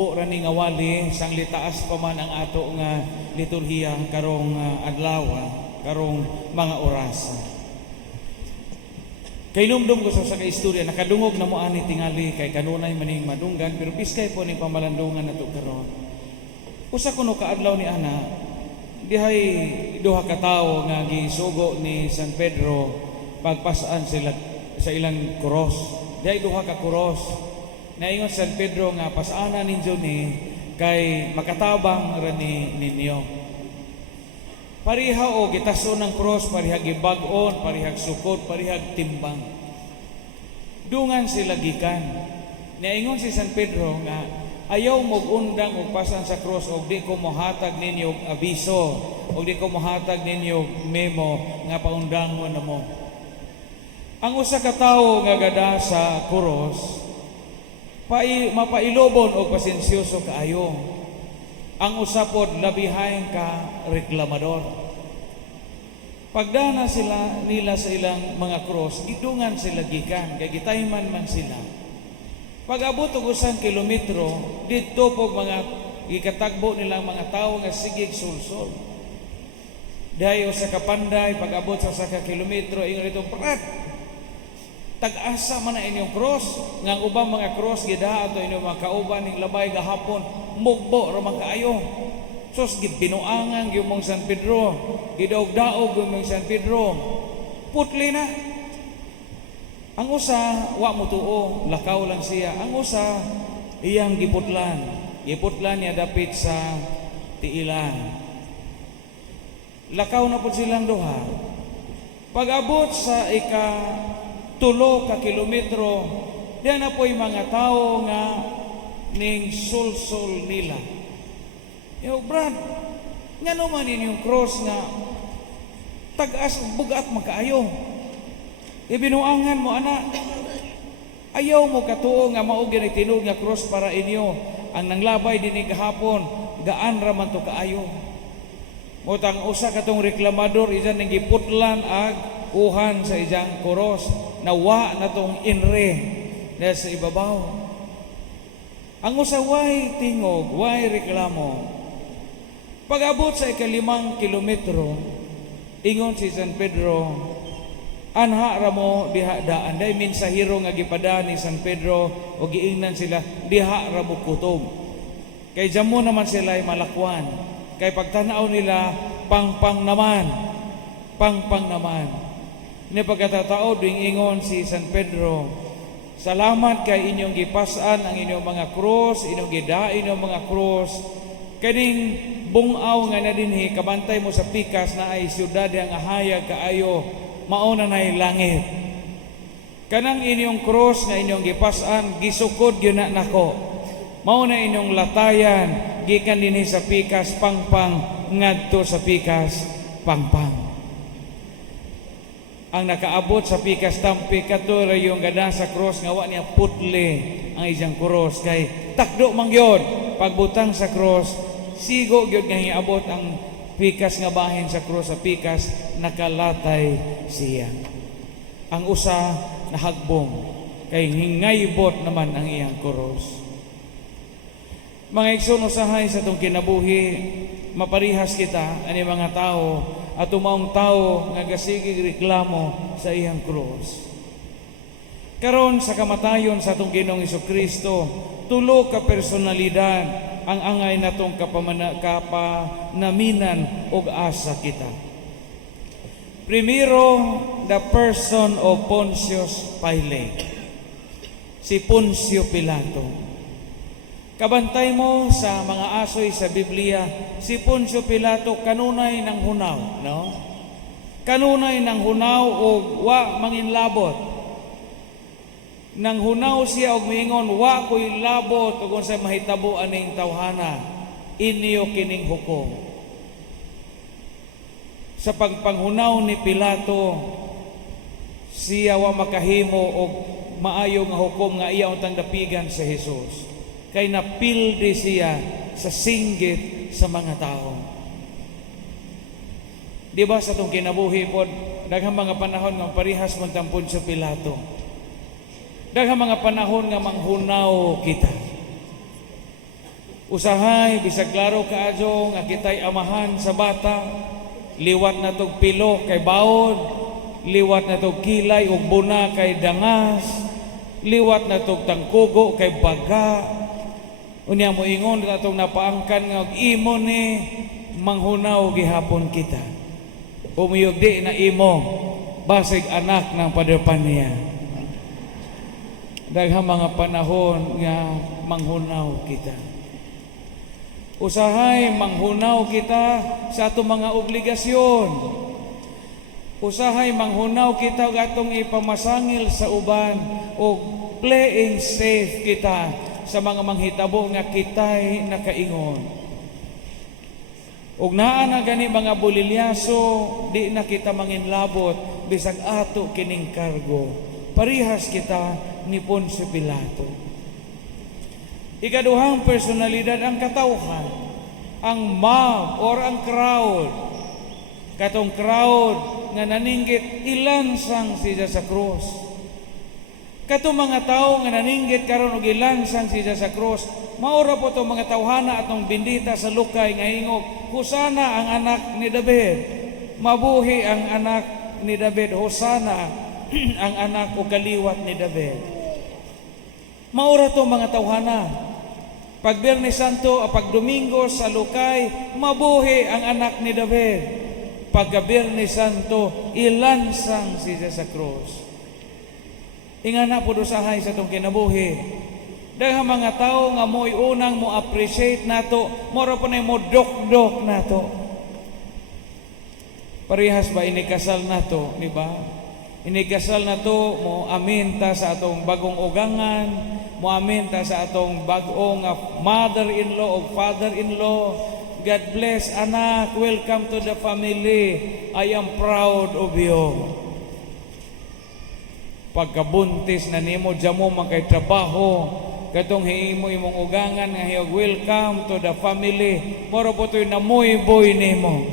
Rani nga wali sang litaas pa man ang ato nga liturhiya karong adlaw, karong mga oras. Kay numdum ko sa kaistorya nakadungog na mo ani tingali kay kanunay maning madunggan pero biskay po ni pamalandungan nato karon. Usa kuno ka adlaw ni ana dihay duha ka tawo nga gisugo ni San Pedro pagpasaan sila sa ilang cross. Dihay duha ka cross. Naingon San Pedro nga pasana ninyo ni kay makatabang rani ninyo. Pariha o gitaso ng cross, parihag gibag-on, parihag sukod, parihag timbang. Dungan sila gikan. Naingon si San Pedro nga ayaw mog undang og pasan sa cross og di ko mohatag ninyo og abiso og di ko mohatag ninyo memo nga paundangon na mo. Ang usa ka tawo nga gada sa cross mapailobon o pasensyoso kaayo. Ang usapod labihain ka reklamador. Pagdana nila sa ilang mga cross, gidungan sila gikan, kay gitayman man sila. Pag-abot og usang kilometro, dito po mga gikatagbo nilang mga tao nga sigig sulsol. Dayo sa kapanday, pag-abot sa ka kilometro, ingon ito, prat! Tag-asa man na inyong cross, nga ubang mga cross gida ato inyong mga kauban ning labay gahapon mugbo ra man kaayo. Sos gibinuangan gyud mong San Pedro, gidaog-daog gyud mong San Pedro. Putli na. Ang usa wa mo tuo, lakaw lang siya. Ang usa iyang giputlan. Giputlan niya dapit sa tiilan. Lakaw na pud silang duha. Pag-abot sa tulo ka kilometro, diyan na po'y mga tao nga ning sulsol nila. Yo, Brad, nga naman inyong cross nga tag-as bugat makaayo. Ibinuangan mo, anak, ayaw mo katuo nga maugin ay tinud nga cross para inyo. Ang nanglabay dinig kahapon, gaan raman to kaayo. Mutang usa katong reklamador, isan nang giputlan ag uhan sa ijang cross. Nawa na tong inre na sa ibabaw. Ang usaway tingog, way reklamo. Pag-abot sa 5 kilometro, ingon si San Pedro, anha ra mo diha daan. Day minsahiro nga gipada ni San Pedro o giingnan sila, diha ra mo kutob. Kay jamo naman sila ay malakwan. Kay pagtanaw nila, pangpang naman. Pangpang naman. Ni pagkatao ding ingon si San Pedro, salamat kay inyong gipasan ang inyong mga krus, inyong gidain inyong mga krus. Kaning bungaw nga na dinhi kabantay mo sa pikas na ay siyudad ang ahayag kaayo, mauna na'y langit. Kanang inyong krus nga inyong gipasan, gisukod yun na nako. Mauna inyong latayan, gikan dinhi sa pikas pangpang, ngadto sa pikas pangpang. Ang nakaabot sa pikas tampi katura yung gada sa cross nga wa niya putli ang isang cross kay takdo man gyud pagbutang sa cross sigo gyud nga hiabot ang pikas nga bahin sa cross sa pikas nakalatay siya. Ang usa nahagbong kay hingaybot naman ang iyang cross. Mga igsoon usahay sa itong kinabuhi, maparihas kita ani mga tao at umaong tao nga gasigig reklamo sa iyang krus. Karon sa kamatayon sa itong Ginoong Hesukristo, tulo ka personalidad ang angay natong kapanaminan og asa kita. Primero, the person of Pontius Pilate. Si Poncio Pilato. Kabantay mo sa mga asoy sa Biblia, si Poncio Pilato kanunay ng hunaw, no? Kanunay ng hunaw o wa manginlabot. Nang hunaw siya og miingon, wa ko'y labot ug unsay mahitabo aning tawhana, inyo kining hukom. Sa pagpanghunaw ni Pilato, siya wa makahimo og maayo nga hukom nga iya untang dapigan sa Jesus. Kay napildi siya sa singgit sa mga tao. Di ba sa itong kinabuhi po, daghang mga panahon nga parihas mo ang Poncio Pilato. Daghang mga panahon nga manghunaw kita. Usahay, bisag klaro kaadyo nga kitay amahan sa bata, liwat na tog pilo kay baon, liwat na tog kilay ug buna kay dangas, liwat na tog tangkugo kay baga. Unya mo ingon atong napaangkan nga og imo ni manghunaw gihapon kita. Umiyog di na imo basig anak ng padapan niya. Daghang mga panahon nga manghunaw kita. Usahay manghunaw kita sa atong mga obligasyon. Usahay manghunaw kita og atong ipamasangil sa uban o playing safe kita sa mga manghitabo nga kitay nakaingon. Ug naa na gani mga bulilyaso, di na kita manginlabot bisag ato kining kargo. Parihas kita ni Poncio Pilato. Ikaduhang personalidad ang katawhan, ang mob or ang crowd. Katong crowd nga naninggit ilansang siya sa krus. Katong mga tao nga naninggit karon og ilansang siya sa krus, maura po itong mga tawhana atong bindita sa lukay nga hingog, Hosana ang anak ni David, mabuhi ang anak ni David, Hosana ang anak o kaliwat ni David. Maura to mga tawhana. Pag Biyernes Santo o pag Domingo sa lukay, mabuhi ang anak ni David. Pagka Biyernes Santo, ilansang siya sa krus. Ingana po dosahay sa itong kinabuhi. Dahil mga tao nga mo'y unang mo appreciate nato, mora po na mo dok-dok nato. Parehas ba inikasal nato, di ba? Inikasal nato mo aminta sa atong bagong ugangan, mo aminta sa atong bagong mother-in-law o father-in-law. God bless, anak, welcome to the family. I am proud of you. Pagkabuntis na nimo jamo makay trabaho, katong himo imong ugangan nga hiyog welcome to the family. Moro po to'y namuy-boy nimo.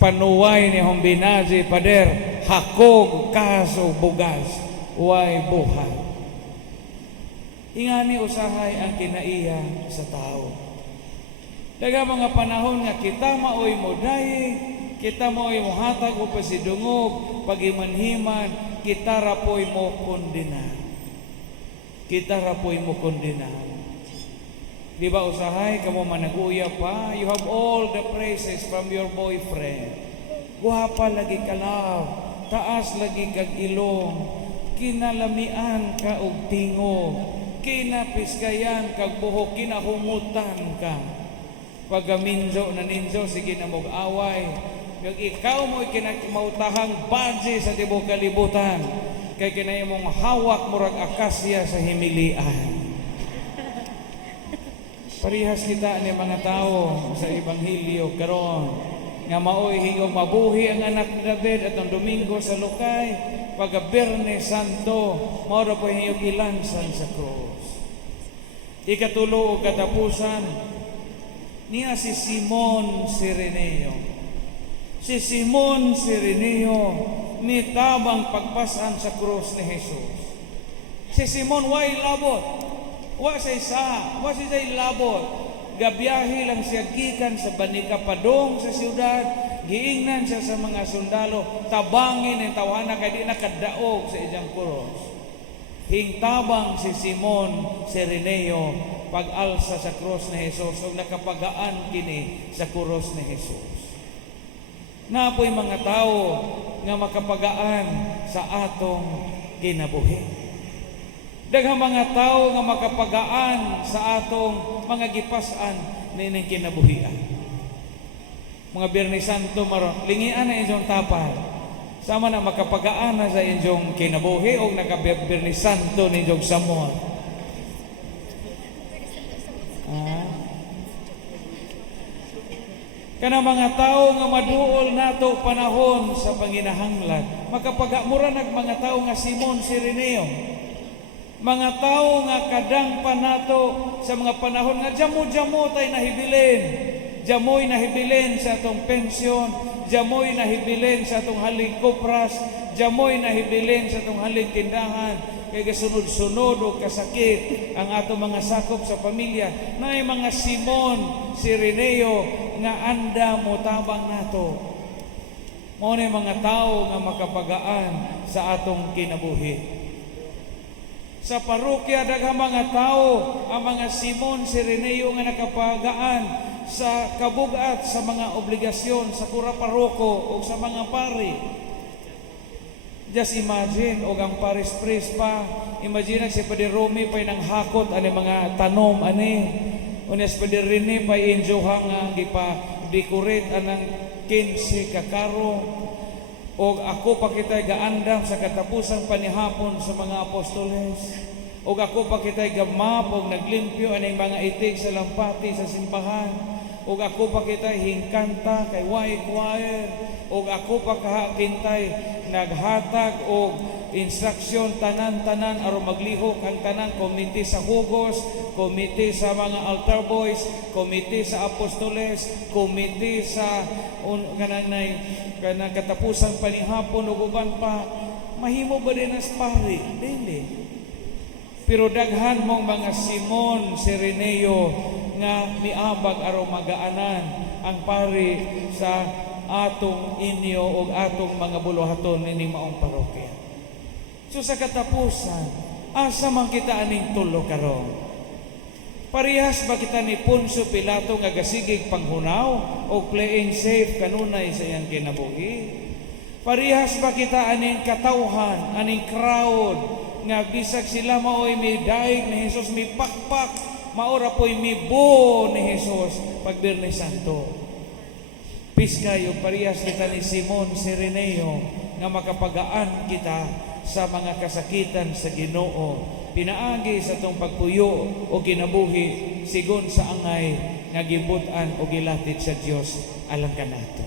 Panuway ni Hombinazi, pader, hakog, kaso, bugas, way buhay. Ingani usahay ang kinaiya sa tao. Daga mga panahon nga kita maoy mo dayi, kita maoy mo hatag o pasidungog, pagimanhiman, kita rapoy mo kondena. Kita rapoy mo kondena. Di ba usahay, kamo managuya pa, you have all the praises from your boyfriend. Guwapa lagi ka love, taas lagi kag ilong, kinalamian ka og tingog, kinapiskayan kag buhok, kinahumutan ka. Pagaminjo na ninjo, sige na mong away. Kag ikaw mo ikinakimautahang badge sa tibok kalibutan, kay kinay mong hawak murag akasya sa himilian. Parihas kita ni mga tao sa Ebanghelyo karon nga maoy hingog mabuhi ang anak ni David atong Domingo sa lukay, pagka Biyernes Santo mao ra po hingog ilansan sa krus. Ikatulo og katapusan niya si Simon Sireneo. Si Simon Sireneo ni tabang pagpasan sa krus ni Jesus. Si Simon way labot. Wa siya labot. Gabiyahe lang siya gikan sa Banikapadong sa siyudad. Giingnan siya sa mga sundalo. Tabangin ang tawana kay di nakadaog sa iyang krus. Hingtabang si Simon Sireneo pag-alsa sa krus ni Jesus o nakapagaan kini sa krus ni Jesus. Napoy mga tao nga makapagaan sa atong kinabuhi. Daghang mga tao nga makapagaan sa atong mga gipas-an nining kinabuhian. Mga Biyernes Santo maron, lingian na inyong tapal. Sama na makapagaan na sa inyong kinabuhi o naka-Biyernes Santo ninyong samot. Kana mga tao nga maduol nato panahon sa panginahanglan, makapagamura nag mga tao nga Simon Sireneo. Mga tao nga kadang pa nato sa mga panahon nga jamo-jamo tay nahibilin. Jamoy nahibilin sa atong pensyon, jamoy nahibilin sa atong haling kopras, jamoy nahibilin sa atong haling tindahan. kay gasunod-sunod o kasakit ang ato mga sakop sa pamilya. Naay mga Simon, Sireneo nga anda mo tabang nato. Mao ni mga tao nga makapagaan sa atong kinabuhi. Sa parokya daghang mga tao ang mga Simon, Sireneo nga nakapagaan sa kabugat sa mga obligasyon sa kura paroko o sa mga pari. Just imagine, o ang paris priest pa, imagine si Padre Romy pa nang hakot ani mga tanom ani. Unes Padre Rene pa enjoyang nga gipa-decorate anang 15 ka karo. O ako pa kita'y gaandam sa katapusang panihapon sa mga apostoles. O ako pa kita'y gamapog naglimpyo aning mga itik sa lampati sa simbahan. O ako pa kita'y hingkanta kay white choir. O ako pa kahakintay naghatag o instruksyon tanan-tanan aron maglihok ang tanan komite sa hugos, komite sa mga altar boys, komite sa apostoles, komite sa kanang katapusang panihapon ug uban pa. Mahimo ba din as pari? Dili. Pero daghan mong mga Simon, Sireneo nga miabag aron magaanan ang pari sa atong inyo o atong mga buluhaton ining maong parokya. So sa katapusan, asa man kita aning tulo karon? Parehas ba kita ni Poncio Pilato nga gasigig panghunaw o playing safe kanunay sa iyang kinabuhi? Parehas ba kita aning katawhan, aning crowd nga bisag sila maoy mi daig ni Jesus, mi pakpak, maora po'y mi bo ni Jesus pag Biyernes Santo? Piskay o parehas kita ni Simon, Sireneo nga makapagaan kita sa mga kasakitan sa Ginoo, pinaagi sa tong pagpuyo o kinabuhi sigon sa angay nga gibutan o gilatid sa Dios alang kanato.